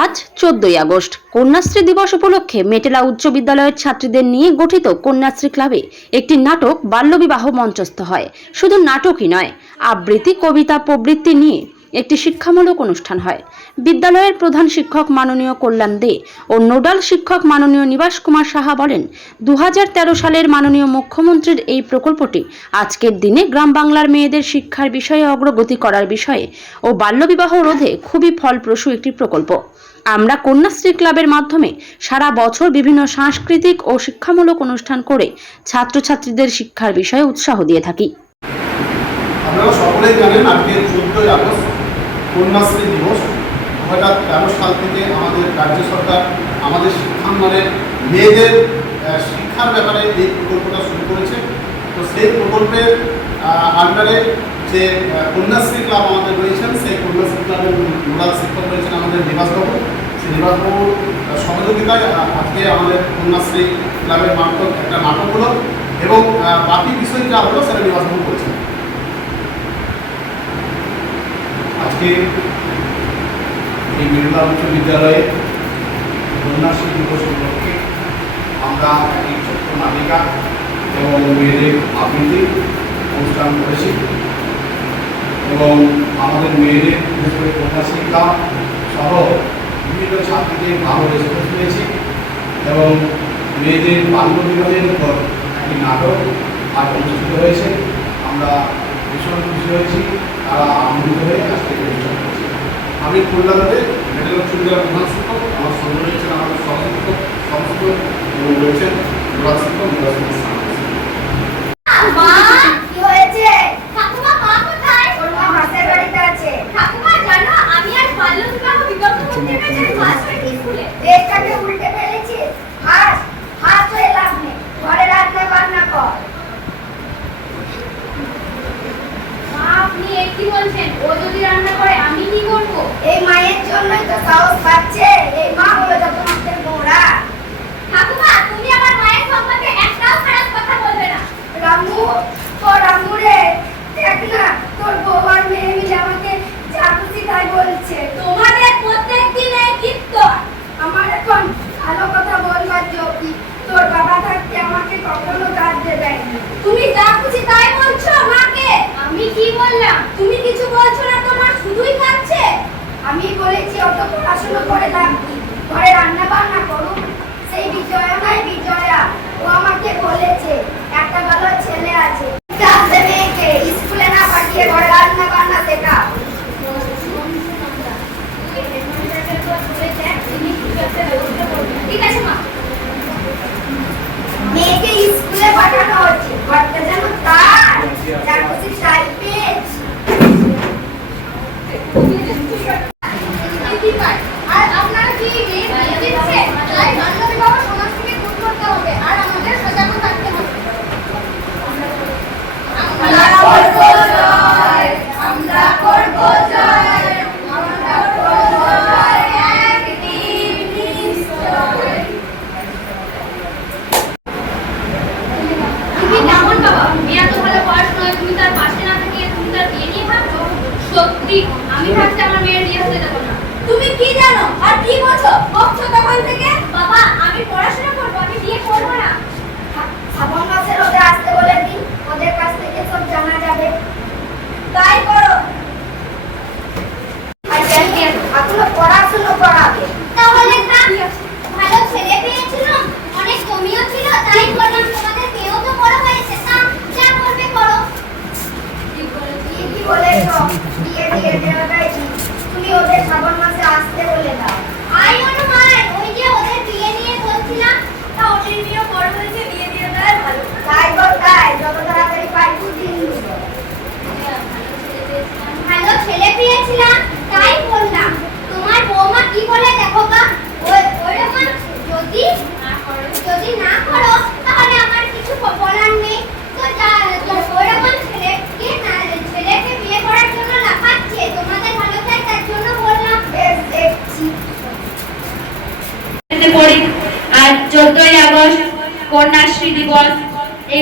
আজ চোদ্দই আগস্ট। কন্যাশ্রী দিবস উপলক্ষে মেটেলা উচ্চ বিদ্যালয়ের ছাত্রীদের নিয়ে গঠিত কন্যাশ্রী ক্লাবে একটি নাটক বাল্যবিবাহ মঞ্চস্থ হয়। শুধু নাটকই নয়, আবৃত্তি, কবিতা প্রবৃত্তি নিয়ে একটি শিক্ষামূলক অনুষ্ঠান হয়। বিদ্যালয়ের প্রধান শিক্ষক মাননীয় কল্যাণ দে ও নোডাল শিক্ষক মাননীয় নিবাস কুমার সাহা বলেন দু হাজার তেরো সালের মাননীয় মুখ্যমন্ত্রীর এই প্রকল্পটি আজকের দিনে গ্রাম বাংলার মেয়েদের শিক্ষার বিষয়ে অগ্রগতি করার বিষয়ে ও বাল্যবিবাহ রোধে খুবই ফলপ্রসূ একটি প্রকল্প। আমরা কন্যাশ্রী ক্লাবের মাধ্যমে সারা বছর বিভিন্ন সাংস্কৃতিক ও শিক্ষামূলক অনুষ্ঠান করে ছাত্রছাত্রীদের শিক্ষার বিষয়ে উৎসাহ দিয়ে থাকি। আপনারা সকলেই জানেন আজকে চোদ্দোই আগস্ট কন্যাশ্রী দিবস? দু হাজার তেরো সাল থেকে আমাদের রাজ্য সরকার আমাদের শিক্ষাঙ্গনের মেয়েদের শিক্ষার ব্যাপারে এই প্রকল্পটা শুরু করেছে। তো সেই প্রকল্পের আন্ডারে যে কন্যাশ্রী ক্লাব আমাদের রয়েছেন, সেই কন্যাশ্রী ক্লাবের নোডাল শিক্ষক রয়েছেন আমাদের নিবাসবাবু। সেই নিবাসবাবুর সহযোগিতায় আজকে আমাদের কন্যাশ্রী ক্লাবের মারফত একটা নাটক হলো। এবং বাকি বিষয় যা হলো সেটা নিবাসবাবু আজকে এই মেরুলা উচ্চ বিদ্যালয়ে কন্যাশ্রী দিবস উপলক্ষে আমরা একটি ছোট্ট নাটিকা এবং মেয়েদের আবৃত্তি অনুষ্ঠান করেছি। এবং আমাদের মেয়েদের বিশেষ করে কন্যাশ্রী সহ বিভিন্ন ছাত্রীদের ভালো রেসপন্স পেয়েছি এবং মেয়েদের বাল্য বিবাহের উপর একটি নাটক আজ অনুষ্ঠিত হয়েছে। আমরা ভীষণ খুশি হয়েছি। তারা আনন্দিত হয়ে আজকে থেকে অনুষ্ঠান করেছে। আমি কলকাতাতে মেডেল অফ বিদ্যালয়ের প্রধান শিক্ষক আমার সঙ্গে রয়েছেন আমাদের সহশিক্ষক সমস্ত রয়েছেন প্রধান শিক্ষক নির্বাচন মা কি হয়েছে ঠাকুমা মা কোথায় ওর মা মাসের বাড়িতে আছে ঠাকুমা জানো আমি আর বাল্য বিবাহ বিগত করতে পেরেছি ফার্স্ট স্কুলে দেশটাকে উল্টে ফেলেছিস হাস হাস হয়ে লাভ নেই ঘরে রান্না বান্না কর মা আপনি এ কি বলছেন ও যদি রান্না করে আমি কি করব এই মায়ের জন্যই তো সাহস পাচ্ছে এই মা হলো যত মাসের গোড়া ঠাকুমা তুমি আমার মায়ের সম্পর্কে একটাও খারাপ কথা বলবে না রামু ও রামু রে দেখ না তোর বউ আর মেয়ে মিলে আমাকে যা খুশি তাই বলছে তোমাদের প্রত্যেক দিনে কীর্তন আমার এখন ভালো কথা বলবার যোগ্য তোর বাবা থাকতে আমাকে কখনো কাজ দেয়নি তুমি যা খুশি তাই বলছো মাকে আমি কি বললাম তুমি কিছু বলছো না তোমার শুধুই খাচ্ছে আমি বলেছি, অত পড়াশুনো করে লাভ কি ঘরে রান্না বান্না করুক, সেই বিজয়া নয় বিজয়া। ও আমাকে বলেছে, একটা ভালো ছেলে আছে।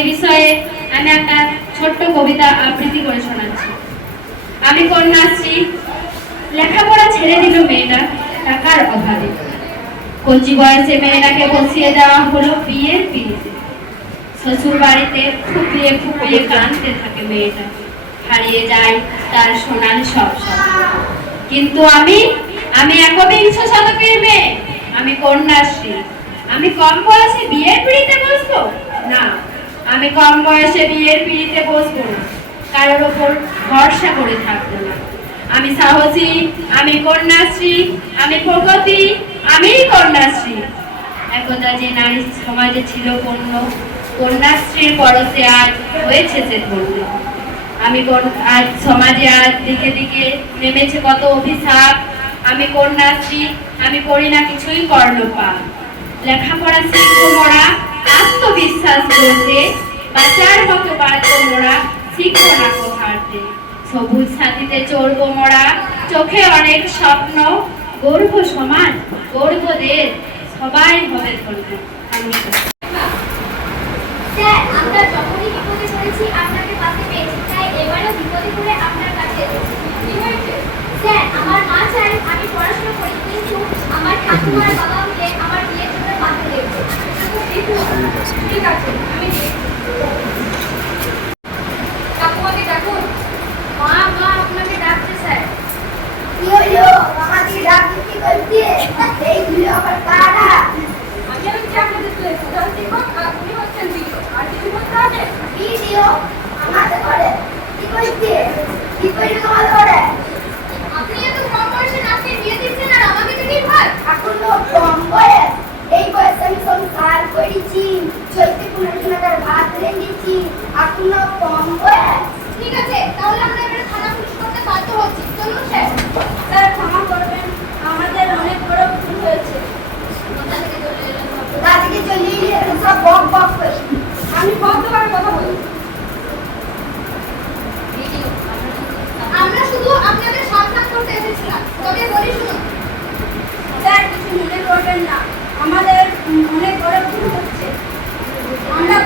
বিষয়ে আমি একটা ছোট্ট কবিতা আবৃত্তি করে শোনাচ্ছি। আমি কন্যাশ্রী, লেখাপড়া ছেড়ে দিল মেয়েটা, টাকার অভাবে। কচি বয়সে মেয়েটাকে বসিয়ে দেওয়া হলো বিয়ের পিড়িতে শ্বশুর বাড়িতে ফুপিয়ে ফুপিয়ে কাঁদতে থাকে মেয়েটা। হারিয়ে যায় তার সোনার সব কিন্তু আমি আমি একবিংশ শতকের মেয়ে। আমি কন্যাশ্রী। আমি কম বয়সে বিয়ের পিড়িতে বসবো? না। আমি কম বয়সে বিয়ের পিড়িতে বসবো না। কারোর ওপর ভরসা করে থাকব না। আমি সাহসী, আমি কন্যাশ্রী, আমি প্রগতি আমি কন্যাশ্রী। একদা যে নারী সমাজে ছিল পণ্য কন্যাশ্রীর পরশে আজ হয়েছে সে ধন্য আমি আজ সমাজে আজ দিকে দিকে নেমেছে কত অভিশাপ। আমি কন্যাশ্রী, আমি করি না কিছুই কর্ণপাত লেখাপড়া শিখব মোরা আত্মবিশ্বাস করতে বাঁচার মতো বাঁচবো মোরা শিখব না কোহারতে সবুজ সাথীতে চড়বো মোরা, চোখে অনেক স্বপ্ন গর্ব সমাজ গর্বদের সবাই হবে স্যার, আমার মা চায় আমি পড়াশোনা করি, কিন্তু আমার ঠাকুমার বাবা মিলে আমার বিয়ের জন্য বাধা দিয়েছে ঠিক আছে আমি ঠাকুমাকে ডাকুন মা মা আপনাকে ডাকছে স্যার কি হইল আমাকে ডাক কি করতে এইগুলো আবার কারা আমি কম বয়সে নাচে বিয়ে দিচ্ছেন আর আমাকে দেখেই ভয় এখনও কম বয়স করেছি চৈতে পুনর্জনকার ভাত রেঁধেছি এখনও কম বয়স ঠিক আছে, তাহলে আমরা এবারে থানা পুলিশ করতে বাধ্য হচ্ছি। চলুন স্যার ক্ষমা করবেন আমাদের অনেক বড় ভুল হয়েছে কোথা থেকে চলে এলেন বাবু? কথা বলি আমরা শুধু আপনাদের করতে এসেছিলাম। তবে বলি শুনুন। স্যার কিছু মনে করবেন না। আমাদের অনেক বড় ভুল হচ্ছে। আমরা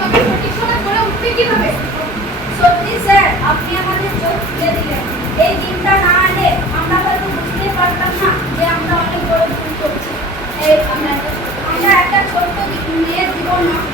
তবে সঠিক সময় করে উঠবে কীভাবে? সত্যি স্যার, আপনি আমাদের চোখ খুলে দিলেন। এই দিনটা না এলে আমরা হয়তো বুঝতে পারতাম না যে আমরা অনেক বড় ভুল করছি। আমরা একটা ছোট্ট মেয়ের জীবন নষ্ট